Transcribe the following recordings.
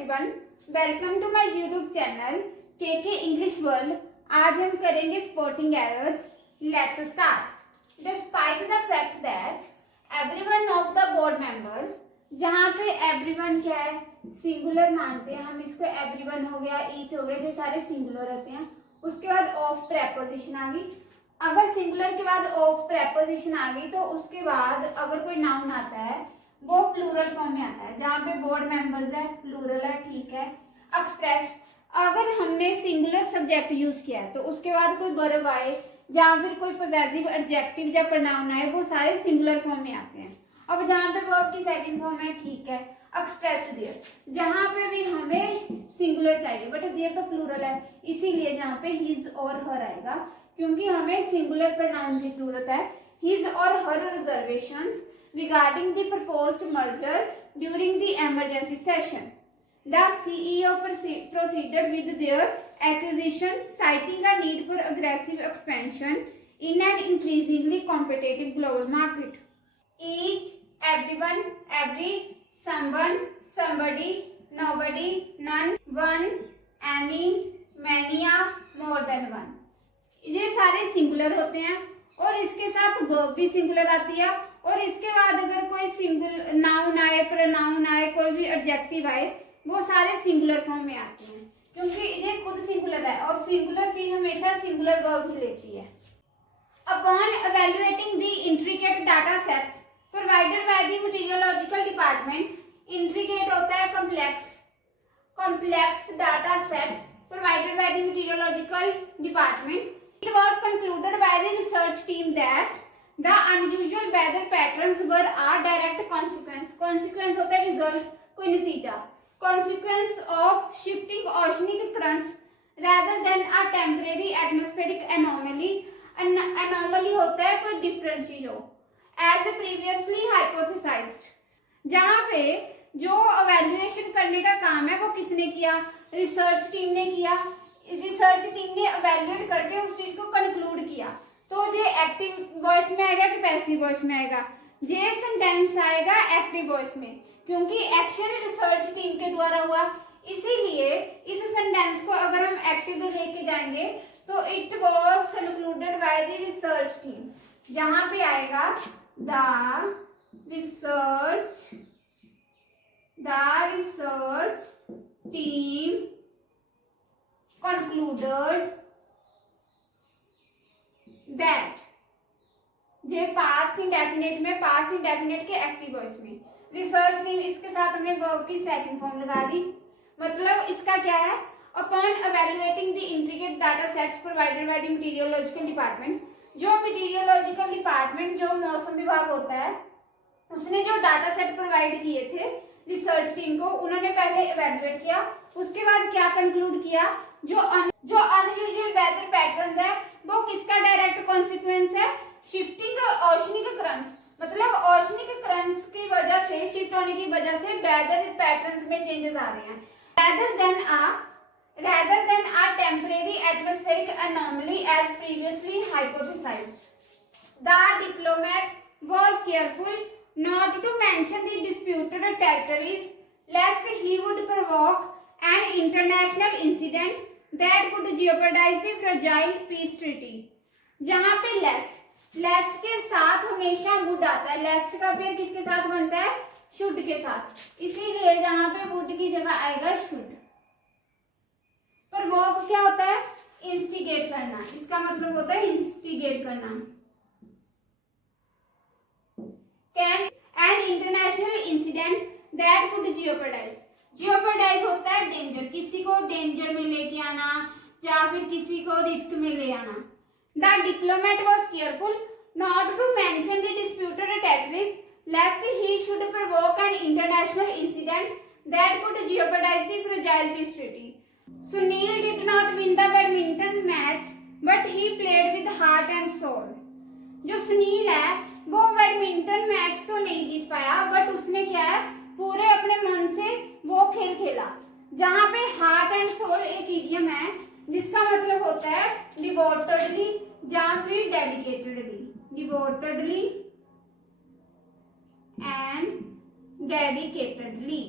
Everyone, welcome to my YouTube channel के English world. आज हम करेंगे sporting errors. Let's start. Despite the fact that everyone of the board members, जहाँ पे everyone क्या है, सिंगुलर मानते हैं हम इसको। एवरीवन हो गया, ईच हो गया, ये सारे सिंगुलर होते हैं। उसके बाद ऑफ प्रेपोजिशन आ गई। अगर सिंगुलर के बाद ऑफ प्रेपोजिशन आ गई तो उसके बाद अगर कोई नाउन आता है वो प्लूरल फॉर्म में आता है। जहाँ पे बोर्ड मेंबर्स है प्लूरल है, ठीक है। एक्सप्रेस्ड, अगर हमने सिंगुलर सब्जेक्ट यूज किया है तो उसके बाद कोई वर्ब आए जहाँ फिर कोई पॉजेसिव एडजेक्टिव या प्रोनाउन आए वो सारे सिंगुलर फॉर्म में आते हैं। अब जहाँ पे वर्ब की सेकंड फॉर्म है, ठीक है। एक्सप्रेस्ड देयर, जहाँ पे भी हमें सिंगुलर चाहिए बट देयर तो प्लूरल है, इसीलिए जहाँ पे हिज और हर आएगा, क्योंकि हमें सिंगुलर प्रोनाउन की जरूरत है। हिज और हर reservations regarding the proposed merger during the emergency session. The CEO proceeded with their acquisition, citing a need for aggressive expansion in an increasingly competitive global market. Each, everyone, every, someone, somebody, nobody, none, one, any, many, more than one. ये सारे singular होते हैं और इसके साथ verb भी singular आती है। और इसके बाद अगर कोई सिंगल नाउन आए, प्रोनाउन आए, कोई भी एडजेक्टिव आए, वो सारे सिंगुलर फॉर्म में आते हैं, क्योंकि ये खुद सिंगुलर है और सिंगुलर चीज हमेशा सिंगुलर वर्ब ही लेती है। Upon evaluating the intricate data sets provided by the meteorological department, intricate होता है complex data sets provided by the meteorological department, it was concluded by the research team that the unusual weather patterns were a direct consequence होता है result, कोई नतीजा, consequence of shifting oceanic currents rather than a temporary atmospheric anomaly. Anomaly होता है कोई different चीज हो, as previously hypothesized. जहाँ पे जो evaluation करने का काम है वो किसने किया? रिसर्च टीम ने किया। रिसर्च टीम ने evaluate करके उस चीज को conclude किया। तो ये एक्टिव वॉइस में आएगा कि पैसिव वॉइस में आएगा? ये सेंटेंस आएगा एक्टिव वॉइस में, क्योंकि एक्शन रिसर्च टीम के द्वारा हुआ। इसीलिए इस सेंटेंस को अगर हम एक्टिव में लेके जाएंगे तो it was concluded by the research team, जहां पे आएगा the research team concluded that. ये पास्ट इंडेफिनिट में, पास्ट इंडेफिनिट के एक्टिव वॉइस में रिसर्च टीम, इसके साथ हमने वर्ब की सेकंड फॉर्म लगा दी। मतलब इसका क्या है? Upon evaluating the intricate data sets provided by the meteorological department, जो मीटीरियोलॉजिकल डिपार्टमेंट जो मौसम विभाग होता है उसने जो डाटा सेट प्रोवाइड किए थे रिसर्च टीम को, उन्होंने पहले एवेल्युएट किया। उसके बाद क्या कंक्लूड किया? जो अनयूजुअल वेदर पैटर्न्स है वो किसका डायरेक्ट कॉन्सिक्वेंस है? शिफ्टिंग ओशनिक करंट्स, मतलब ओशनिक करंट्स की वजह से, शिफ्ट होने की वजह से वेदर पैटर्न्स में चेंजेस आ रहे हैं। rather than a temporary atmospheric anomaly as previously hypothesized. The diplomat was careful not to mention the disputed territories lest he would provoke an international incident that could jeopardize the fragile peace treaty. जहाँ पे लेस्ट के साथ हमेशा would आता है। लेस्ट का pair किसके साथ बनता है? शुड के साथ, इसीलिए जहाँ पे वुड की जगह आएगा शुड। पर वो क्या होता है? इंस्टिगेट करना, इसका मतलब होता है इंस्टिगेट करना। Can an international incident that could jeopardise होता है डेंजर, किसी को डेंजर में लेके आना या फिर किसी को रिस्क में ले आना। The diplomat was careful not to mention the disputed territories lest he should provoke an international incident that could jeopardize the fragile peace treaty. Sunil did not win the badminton match but he played with heart and soul. जो सुनील है वो badminton match तो नहीं जीत पाया, but उसने क्या है, पूरे अपने मन से वो खेल खेला। जहाँ पे हार्ट एंड सोल एक इडियम है जिसका मतलब होता है डिवोटेडली या फिर डेडिकेटेडली। Devotedly and dedicatedly.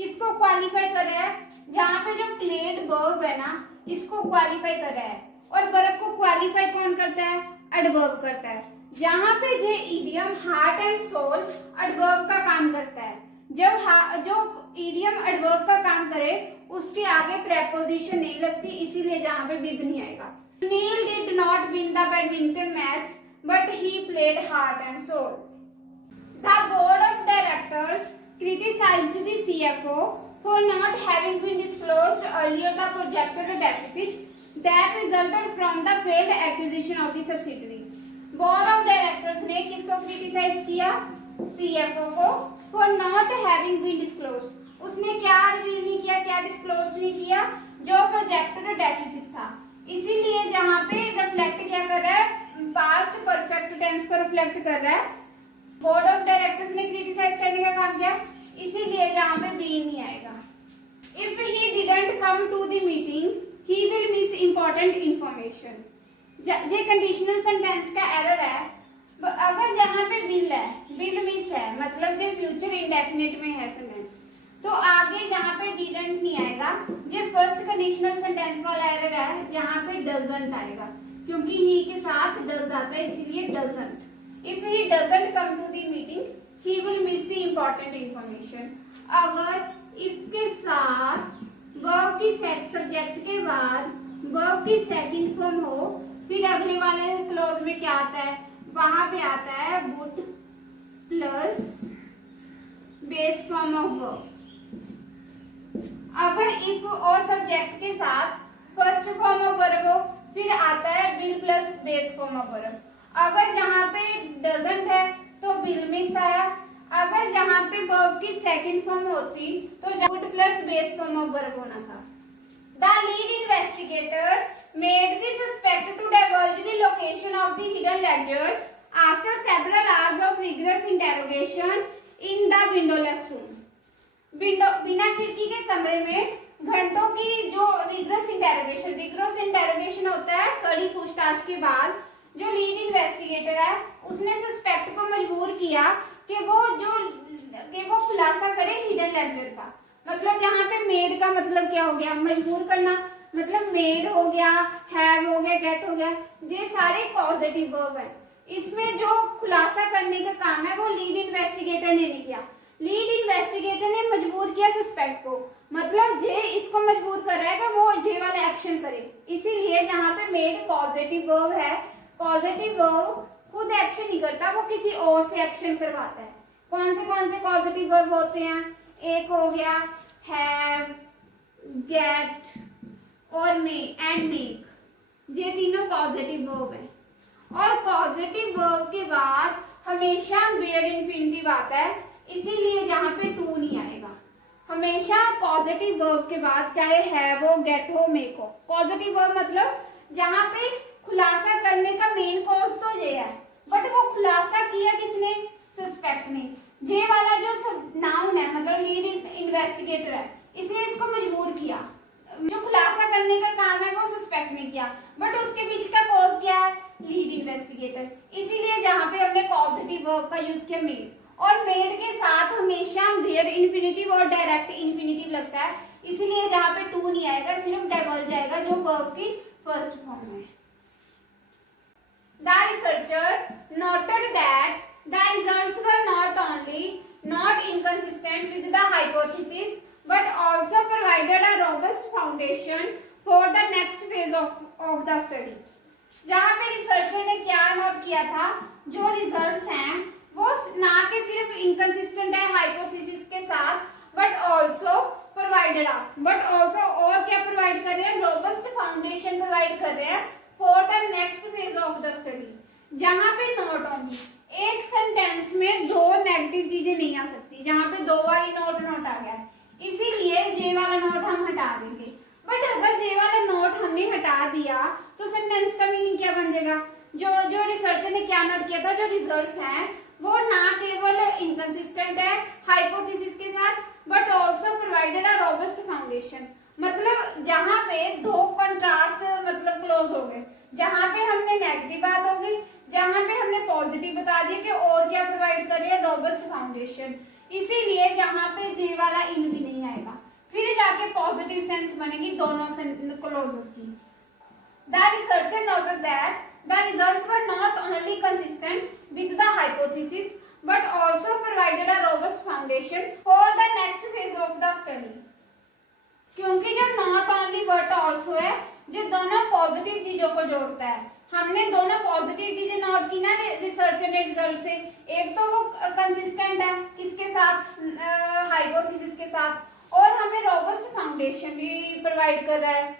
किसको क्वालिफाई कर रहा है? जहाँ पे जो प्लेड वर्ब है ना, इसको क्वालिफाई कर रहा है। और वर्ब को क्वालिफाई कौन करता है? एडवर्ब करता है। जहाँ पे जे idiom heart and soul adverb का काम करता है। जब जो इडियम एडवर्ब का काम करे उसके आगे प्रेपोजिशन नहीं लगती, इसीलिए जहाँ पे विद नहीं आएगा। Neil did not win the badminton match, but he played heart and soul. The board of directors criticized the CFO for not having been disclosed earlier the projected deficit that resulted from the failed acquisition of the subsidiary. Board of directors ने किसको criticize किया? CFO को for not having been disclosed. उसने क्या reveal नहीं किया, क्या disclose नहीं किया? जो प्रोजेक्टेड डेफिसिट था। इसीलिए जहां पे रिफ्लेक्ट क्या कर रहा है? पास्ट परफेक्ट टेंस को रिफ्लेक्ट कर रहा है। बोर्ड ऑफ डायरेक्टर्स ने क्रिटिसाइज करने का काम किया, इसीलिए जहां पे बी नहीं आएगा। If he didn't come to the meeting he will miss important information. ये कंडीशनल सेंटेंस का एरर है। अगर जहां पे विल है, विल मिस है, मतलब जो फ्यूचर इंडेफिनिट में है सेंटेंस, तो आगे जहां पे डिडंट नहीं आएगा। जो फर्स्ट कंडीशनल सेंटेंस वाला एरर है, जहां पे डजंट आएगा, क्योंकि ही के साथ डज आता है, इसीलिए doesn't. If he doesn't come to the meeting he will miss the important information. अगर इफ के साथ वर्ब की सब्जेक्ट के बाद वर्ब की सेकंड फॉर्म हो, फिर अगले वाले क्लॉज में क्या आता है? वहां पे आता है would plus base form of verb. अगर इफ और सब्जेक्ट के साथ फर्स्ट फॉर्म ऑफ वर्ब हो, फिर आता है will plus base form of verb. अगर जहां पे डजंट है तो विल मिस आया। अगर जहां पे वर्ब की सेकंड फॉर्म होती तो would plus base form of verb होना था। The lead investigator made the suspect to divulge the location of the hidden ledger after several hours of rigorous interrogation in the windowless room. बिना खिड़की के कमरे में घंटों की जो रिगरस इंटेरोगेशन होता है, कड़ी पूछताछ के बाद जो लीड इन्वेस्टिगेटर है उसने सस्पेक्ट को मजबूर किया कि वो खुलासा करे हिडन लेडजर का। मतलब जहाँ पे मेड का मतलब क्या हो गया? मजबूर करना। मतलब मेड हो गया, हैव हो गया, गेट हो गया, ये सारे कॉजेटिव वर्ब है। इसमें जो खुलासा करने का काम है वो लीड इन्वेस्टिगेटर ने नहीं किया। लीड इन्वेस्टिगेटर ने मजबूर किया सस्पेक्ट को, मतलब जे इसको मजबूर कर रहा है कि वो जे वाला एक्शन करे। इसीलिए जहाँ पे मेड पॉजिटिव वर्ब है, पॉजिटिव वर्ब खुद एक्शन नहीं करता, वो किसी और से एक्शन करवाता है। कौन से पॉजिटिव वर्ब होते हैं? एक हो गया हैव, गेट और मे एंड मेक, ये तीनों पॉजिटिव वर्ब है। और पॉजिटिव वर्ब के बाद हमेशा बेयर इंफिनिटिव आता है, इसीलिए जहां पे टू नहीं आएगा। हमेशा पॉजिटिव वर्ब के बाद चाहे हैव हो, गेट हो, मेक हो, पॉजिटिव वर्ब मतलब जहां पे खुलासा करने का मेन कॉज तो ये है, बट वो खुलासा किया किसने? सस्पेक्ट ने। जे वाला जो नाउन है, मतलब लीड इन्वेस्टिगेटर है, इसने इसको मजबूर किया। जो खुलासा करने का काम है वो सस्पेक्ट ने किया, बट उसके पीछे का कॉज क्या है? Lead investigator. इसीलिए जहां पे हमने पॉजिटिव वर्ब का यूज किया मेड, और मेड के साथ हमेशा बेयर इन्फिनिटिव और डायरेक्ट इन्फिनिटिव लगता है, इसीलिए जहां पे टू नहीं आएगा, सिर्फ डबल जाएगा जो वर्ब की फर्स्ट फॉर्म में। The researcher noted that the results were not inconsistent with the hypothesis, but also provided a robust foundation for the next phase of the study. जहाँ पे रिसर्चर ने क्या नोट किया था? जो रिजल्ट्स हैं वो ना के सिर्फ इनकंसिस्टेंट है हाइपोथेसिस के साथ, बट ऑल्सो और क्या प्रोवाइड कर रहे हैं? रोबस्ट फाउंडेशन प्रोवाइड कर रहे हैं for the next phase of the study. जहाँ पे नोट होंगी, एक सेंटेंस में दो नेगेटिव चीजें नहीं आ सकती, जहाँ पे दो वाली नोट आ गया है, इसीलिए जे वाला नोट हम हटा देंगे। बट अगर जे वाला नोट हमने हटा दिया तो सेंटेंस का मीनिंग क्या बन जाएगा? जो रिसर्चर ने क्या नोट किया था, जो रिजल्ट्स हैं वो ना केवल इनकंसिस्टेंट है हाइपोथेसिस के साथ, but also provided a robust foundation. मतलब जहाँ पे दो कंट्रास्ट मतलब क्लोज हो गए, जहाँ पे हमने नेगेटिव बात हो गई, जहाँ पे हमने पॉजिटिव बता दिया कि और क्या प्रोवाइड कर रही है? Robust foundation. इसीलिए यहाँ पे जे वाला इन भी नहीं आएगा, फिर जाके पॉजिटिव सेंस बनेगी दोनों क्लोजेस की। The researcher noted that the results were not only consistent with the hypothesis but also provided a robust foundation for the next phase of the study. क्योंकि जो नॉट ओनली बट ऑल्सो है, जो दोनों positive चीजों को जोड़ता है, हमने दोनों पॉजिटिव चीजें नोट की ना रिसर्च ने रिजल्ट से। एक तो वो कंसिस्टेंट है किसके साथ, हाइपोथेसिस के साथ, और हमें रोबस्ट फाउंडेशन भी प्रोवाइड कर रहा है।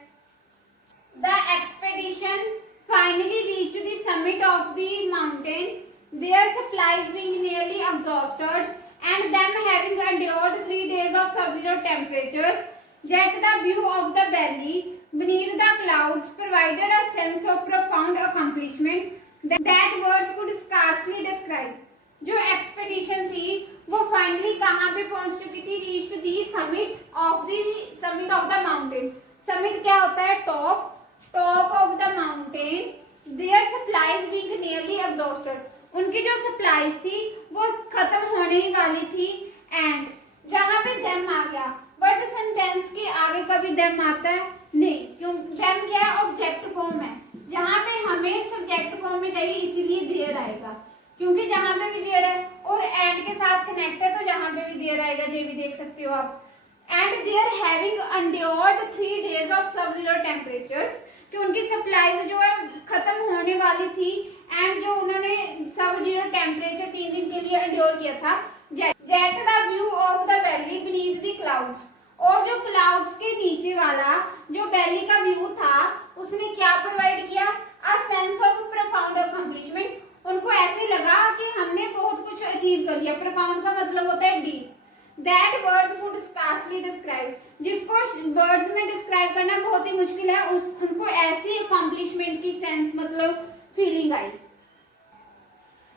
The expedition finally reached the summit of the mountain, their supplies being nearly exhausted and them having endured 3 days of sub-zero temperatures. Yet the view of the valley beneath the clouds provided a sense of profound accomplishment that words could scarcely describe. जो expedition थी वो finally कहाँ पे पहुंच चुकी थी? Reached the summit of the mountain. Summit क्या होता है? Top of the mountain. Their supplies being nearly exhausted. उनकी जो सप्लाईज थी वो खत्म होने ही वाली थी। एंड जहाँ पे देम आ गया, बट सेंटेंस के आगे कभी देम आता है नहीं, क्यों? देम क्या है? ऑब्जेक्ट फॉर्म है। जहाँ पे हमें सब्जेक्ट फॉर्म में चाहिए इसीलिए देयर आएगा, क्योंकि जहाँ पे भी देयर है और एंड के साथ कनेक्ट है तो जहाँ पे भी देयर आएगा, जे भी देख सकते हो आप। And they are having endured 3 days of sub zero temperatures, कि उनकी सप्लाईज जो है खत्म होने वाली थी। एंड जो उन्होंने सब जीरो टेम्परेचर 3 दिन के लिए एंड्योर किया था। Jet the view of the valley beneath the clouds, और जो क्लाउड्स के नीचे वाला जो वैली का व्यू था उसने क्या प्रोवाइड किया? A sense of profound accomplishment. उनको ऐसे लगा कि हमने बहुत कुछ अचीव कर लिया। प्रोफाउंड का मतलब होता है deep. That words would scarcely describe, जिसको वर्ड्स में डिस्क्राइब करना बहुत ही मुश्किल है, उनको ऐसी अकम्प्लिशमेंट की सेंस मतलब फीलिंग आई।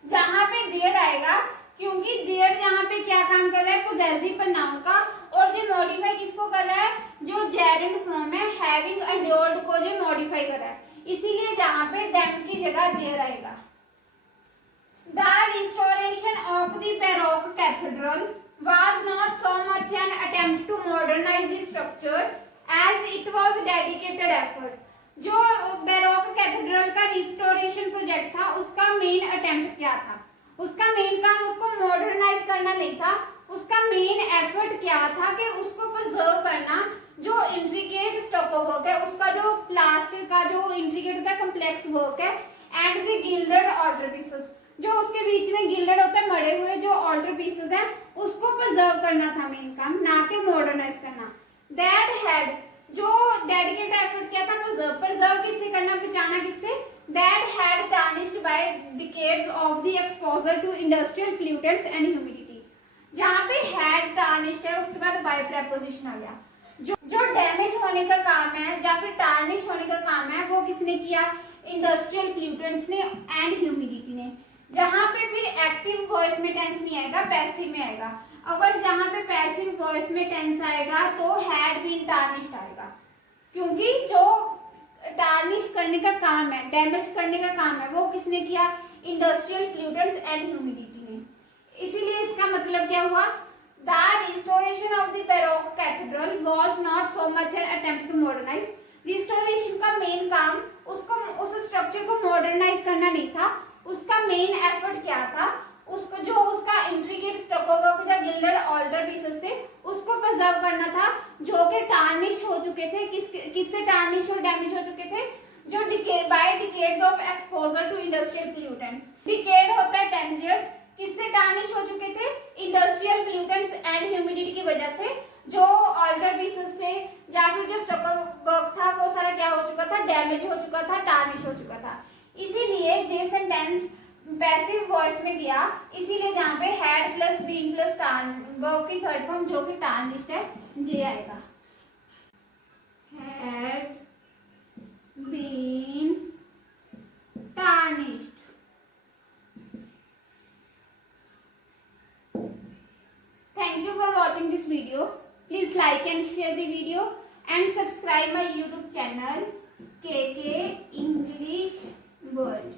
जहाँ पे देयर आएगा, क्योंकि देयर यहाँ पे क्या काम कर रहा है? पोजेसिव प्रोनाउन का, और जो मॉडिफाई किसको कर रहा है? जो जेरेंड फॉर्म है हैविंग एंड्योर्ड को जो मॉडिफाई कर रहा है, इसीलिए जहाँ पे देम की जगह देयर आएगा। The restoration of the Baroque cathedral was not so much an attempt to modernize the structure as it was a dedicated effort. जो बैरोक कैथेड्रल का रिस्टोरेशन प्रोजेक्ट था उसका मेन अटेम्प्ट क्या था? उसका मेन काम उसको मॉडर्नाइज करना नहीं था, उसका मेन एफर्ट क्या था कि उसको प्रिजर्व करना। जो इंट्रिकेट स्टको वर्क है उसका, जो प्लास्टर का जो इंट्रिकेट होता है कम्प्लेक्स वर्क है, and the gilded altar pieces, जो उसके बीच में गिल्डेड होता है मड़े हुए जो ऑल्टर पीसेस हैं, उसको प्रिजर्व करना था मेन काम, ना कि मॉडर्नाइज करना। दैट हैड, जो डेडिकेटेड एफर्ट किया था प्रिजर्व किससे करना, बचाना किससे? That had tarnished by decades of the exposure to industrial pollutants and humidity. जहाँ पे हैड टार्निश्ड है उसके बाद बाय प्रेपोजिशन आ गया। जो डैमेज होने का काम है या फिर टार्निश होने का काम है वो किसने किया? इंडस्ट्रियल पोल्यूटेंट्स ने एंड ह्यूमिडिटी ने। जहाँ पे फिर एक्टिव वॉइस में टेंस नहीं आएगा, पैसिव में आएगा। अगर जहाँ पे पैसिव वॉइस में टेंस आएगा तो हैड बीन टार्निश्ड आएगा, क्योंकि जो टार्निश करने का काम है, डैमेज करने का काम है, वो किसने किया? इंडस्ट्रियल पोल्यूटेंट्स एंड ह्यूमिडिटी ने। इसीलिए इसका मतलब क्या हुआ? The restoration of the baroque cathedral was not so much an attempt to modernise. Restoration का मेन काम उसको, उस स्ट्रक्चर को मॉडर्नाइज करना नहीं था, उसका मेन एफर्ट क्या था? उसको जो उसका इंट्रिकेट स्टको वर्क या गिल्डेड ऑल्टर पीसेस थे उसको प्रिजर्व करना था, जो कि टार्निश हो चुके थे। किससे टार्निश और डैमेज हो चुके थे? जो by decades of exposure to industrial pollutants. Decade होता है 10 years। किससे टार्निश हो चुके थे? इंडस्ट्रियल पोल्यूटेंट्स एंड ह्यूमिडिटी की वजह से। जो ऑल्टर पीसेस थे या फिर जो स्टको वर्क था वो सारा क्या हो चुका था? डैमेज हो चुका था, टार्निश हो चुका था। इसीलिए जे सेंटेंस पैसिव वॉइस में गया, इसीलिए जहाँ पे had plus been plus verb की थर्ड फॉर्म जो कि टार्निश्ड है, जे आएगा। Had been tarnished. Thank you for watching this video. Please like and share the video and subscribe my YouTube channel KK English World.